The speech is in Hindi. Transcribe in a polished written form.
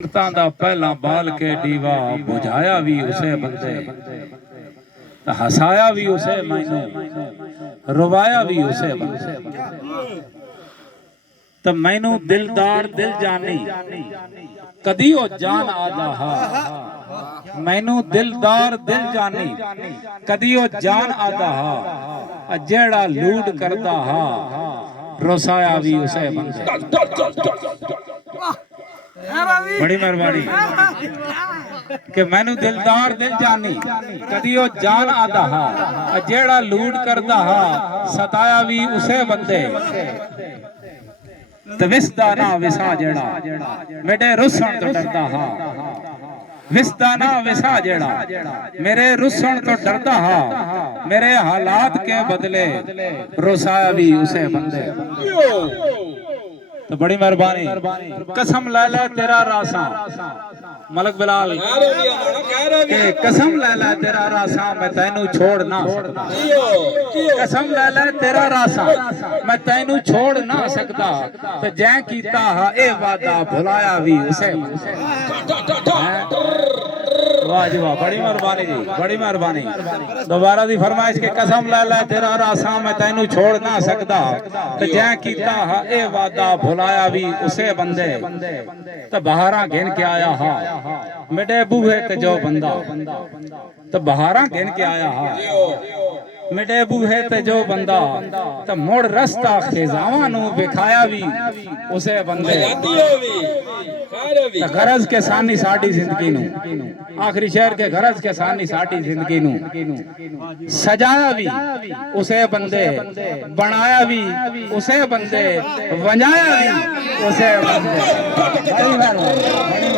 संगतां दा पहला बाल के दीवा बुझाया भी उसे बंदे, हसाया भी उसे मैनू, रुवाया भी उसे बंदे। तो मैनू दिलदार दिल जानी कदी ओ जान आदा हा, मैनू दिलदार दिल जानी कदी ओ जान आदा हा, जेड़ा लूट करदा हा रोसाया भी उसे बंदे। बड़ी मेहरबानी कि मैनू दिलदार दिल जानी कदी ओ जान आदा हा, जेड़ा लूट करदा हा सताया भी उसे बंदे। ते विसदा ना विसा जेड़ा मेरे रुसन तो डरदा हा, विसदा ना विसा जेड़ा मेरे रुसन तो डरदा हा, मेरे हालात के बदले रुसाया भी उसे बंदे। तो बड़ी मेहरबानी कसम ले ले तेरा रासा मलक बिलाल के कसम ले ले तेरा रासा मैं तैनू छोड़ ना सकदा, कसम ले ले तेरा रासा मैं तैनू छोड़ ना सकदा, ते जै कीता हा ए वादा भुलाया भी उसे। वाह जी वाह, बड़ी मेहरबानी जी, बड़ी मेहरबानी। दोबारा दी फरमाइश के कसम ले ले तेरा रासा मैं तैनू छोड़ ना सकदा, ते जै कीता हा ए वादा भुलाया भी उसे बंदे। ते बहारा गिन के आया हा मेरे बूहे ते जो बंदा, ते बहारा गिन के आया हा मेरे बूहे ते जो बंदा, ते मुड़ रस्ता खिजावां नू विखाया भी उसे बंदे। गरज के सानी साडी जिंदगी नू, आखिरी शेर के गरज के सानी साडी जिंदगी नू सजाया भी उसे बंदे, बनाया भी उसे बंदे, वंजाया भी उसे बंदे। बड़ी मेहरबानी।